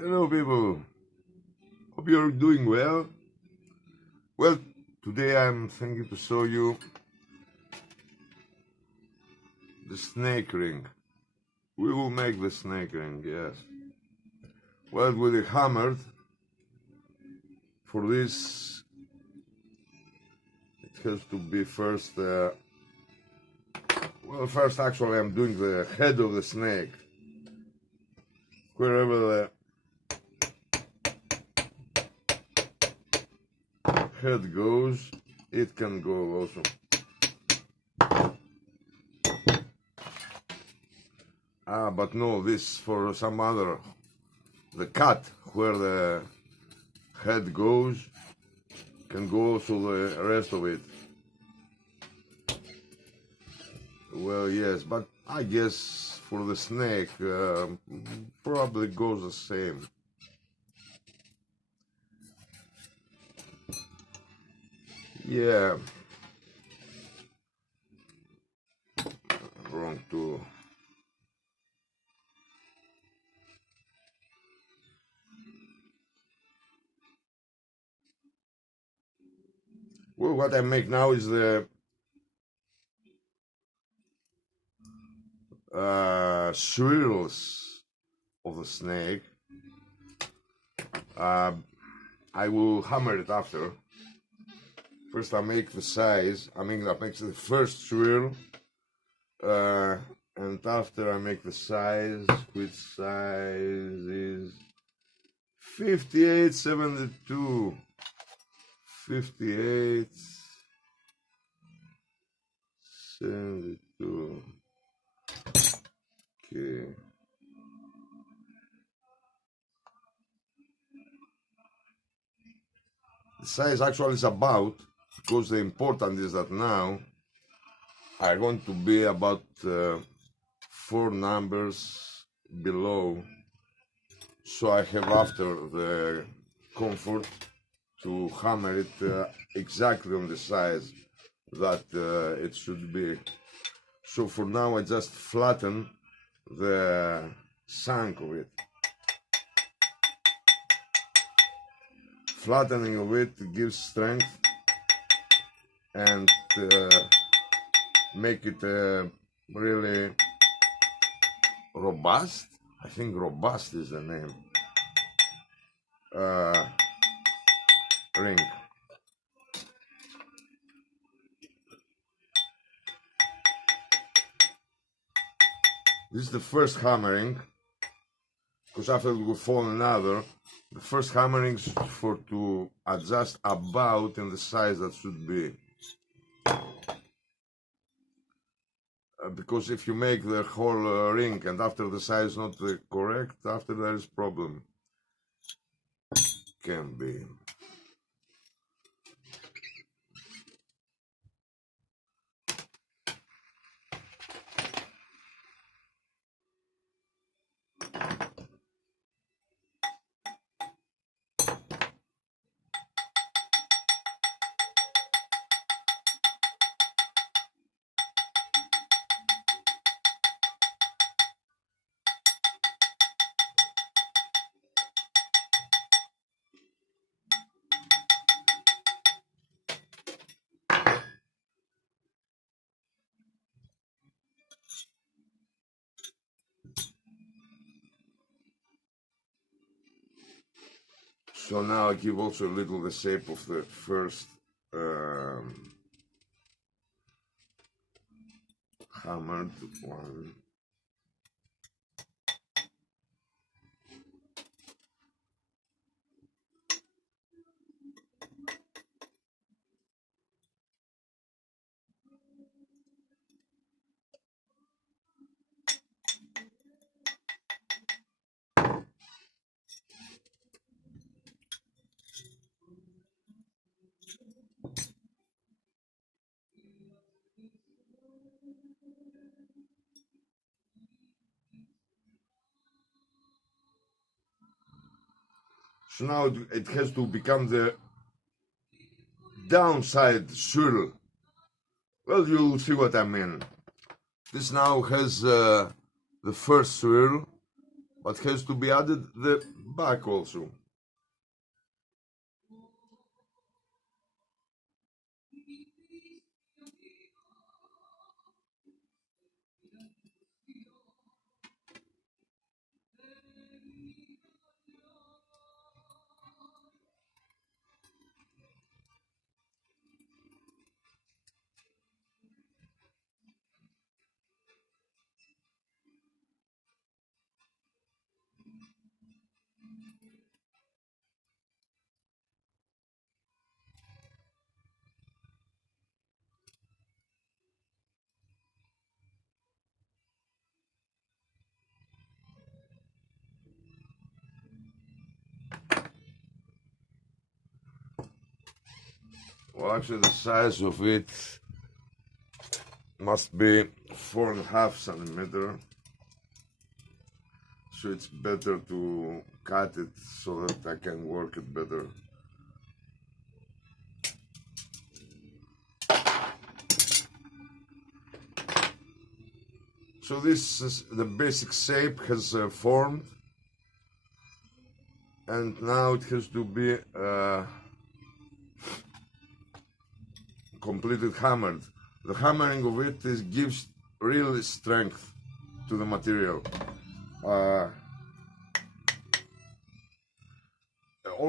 Hello people, hope you're doing well. Well, today I'm thinking to show you the snake ring. We will make the snake ring, yes. Well, with a hammer. For this, it has to be first, first actually I'm doing the head of the snake. Wherever the head goes, it can go also. But no, this for some other, the cut where the head goes can go also the rest of it. Well, yes, but I guess for the snake probably goes the same. Yeah, wrong too. Well, what I make now is the swirls of the snake. I will hammer it after. First I make the size, I mean that makes the first swirl, and after I make the size, which size is 5872. 5872. Okay. The size actually is about, because the important is that now are going to be about 4 numbers below, so I have after the comfort to hammer it exactly on the size that it should be. So for now I just flatten the shank of it. Flattening of it gives strength and make it really robust. I think robust is the name. Ring. This is the first hammering, because after it will fall another. The first hammering is for to adjust about in the size that should be. Because if you make the whole ring and after the size not correct, after there is problem. Can be. So now I give also a little the shape of the first hammered one. So now it has to become the downside swirl. Well, you'll see what I mean. This now has the first swirl, but has to be added the back also. Well, actually, the size of it must be 4.5 centimeter, so it's better to cut it so that I can work it better. So this is the basic shape has formed, and now it has to be completely hammered. The hammering of it gives real strength to the material. All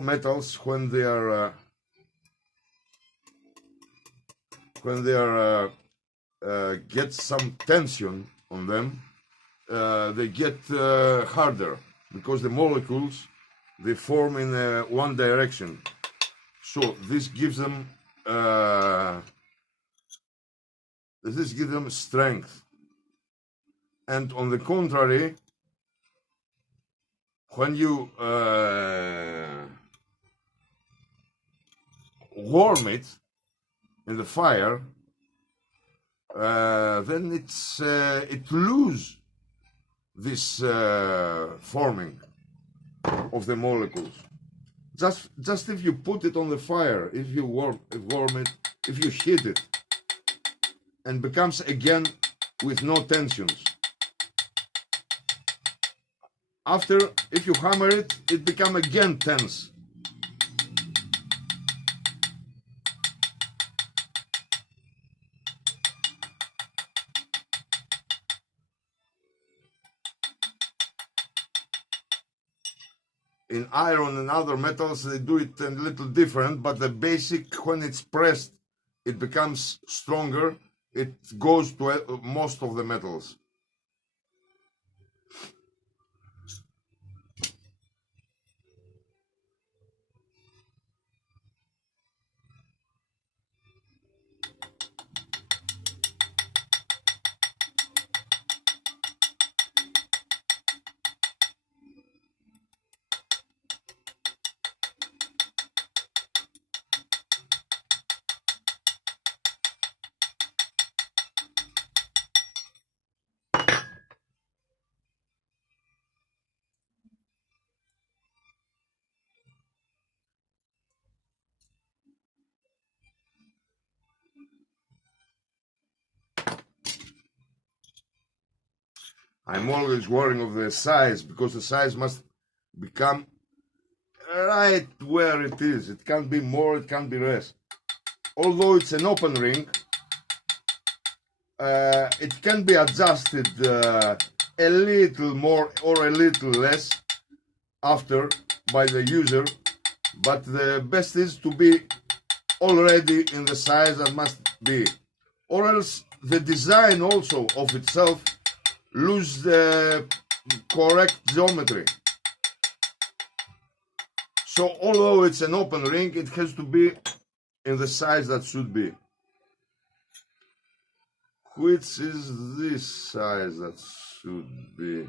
metals, when they get some tension on them, they get harder because the molecules, they form in one direction. So this gives them strength. And on the contrary, when you warm it in the fire, then it loses this forming of the molecules. Just if you put it on the fire, if you warm it, if you heat it, and becomes again with no tensions. After, if you hammer it, it becomes again tense. In iron and other metals, they do it a little different, but the basic, when it's pressed, it becomes stronger. It goes to most of the metals. I'm always worrying of the size, because the size must become right where it is. It can't be more, it can't be less. Although it's an open ring, it can be adjusted a little more or a little less after by the user, but the best is to be already in the size that must be, or else the design also of itself lose the correct geometry. So although it's an open ring, it has to be in the size that should be. Which is this size that should be?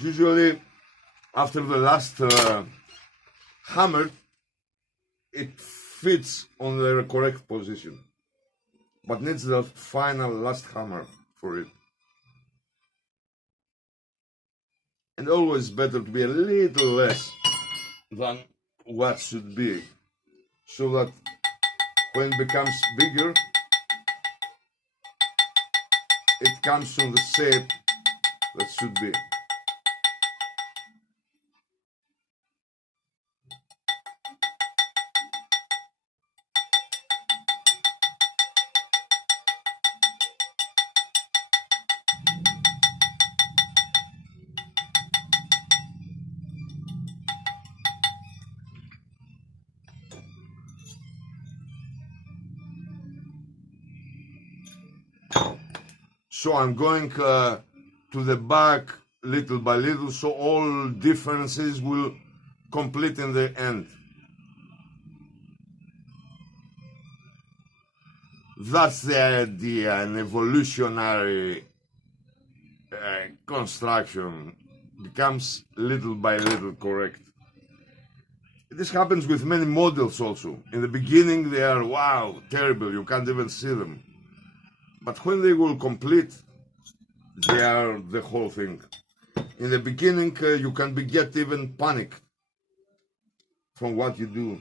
Usually, after the last hammer, it fits on the correct position, but needs the final last hammer for it. And always better to be a little less than what should be, so that when it becomes bigger, it comes from the shape that should be. So I'm going to the back little by little, so all differences will complete in the end. That's the idea, an evolutionary construction becomes little by little correct. This happens with many models also. In the beginning they are, wow, terrible, you can't even see them. But when they will complete, they are the whole thing. In the beginning, you can get even panicked from what you do.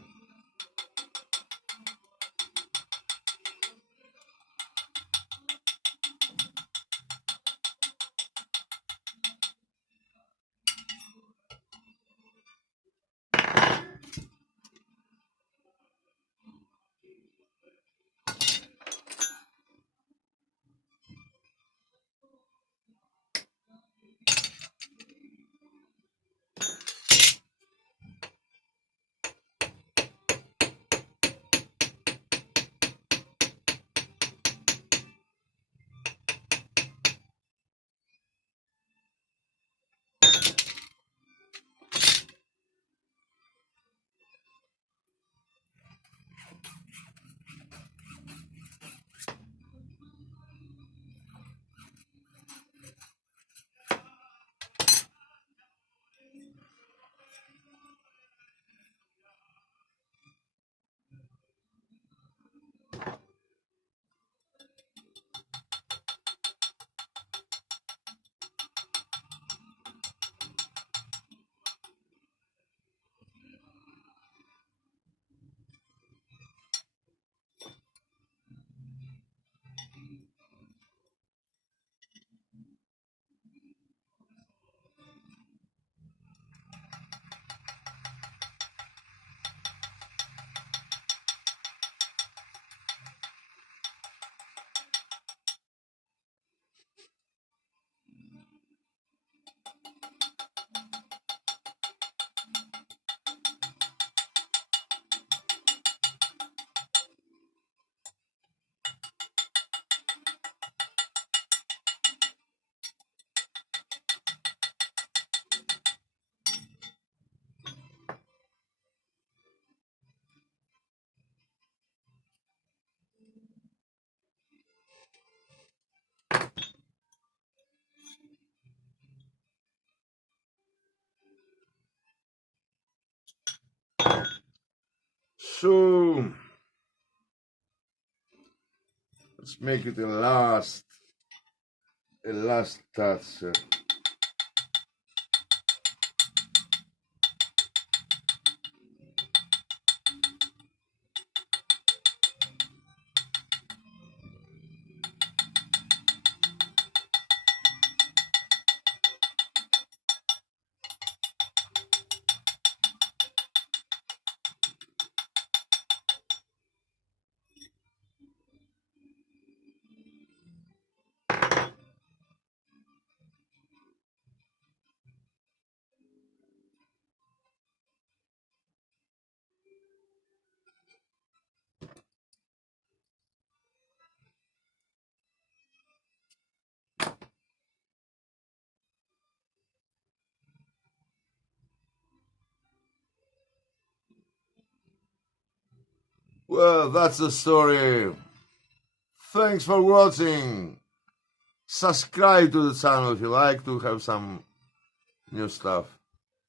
So let's make it a last touch. Well, that's the story. Thanks for watching. Subscribe to the channel if you like to have some new stuff.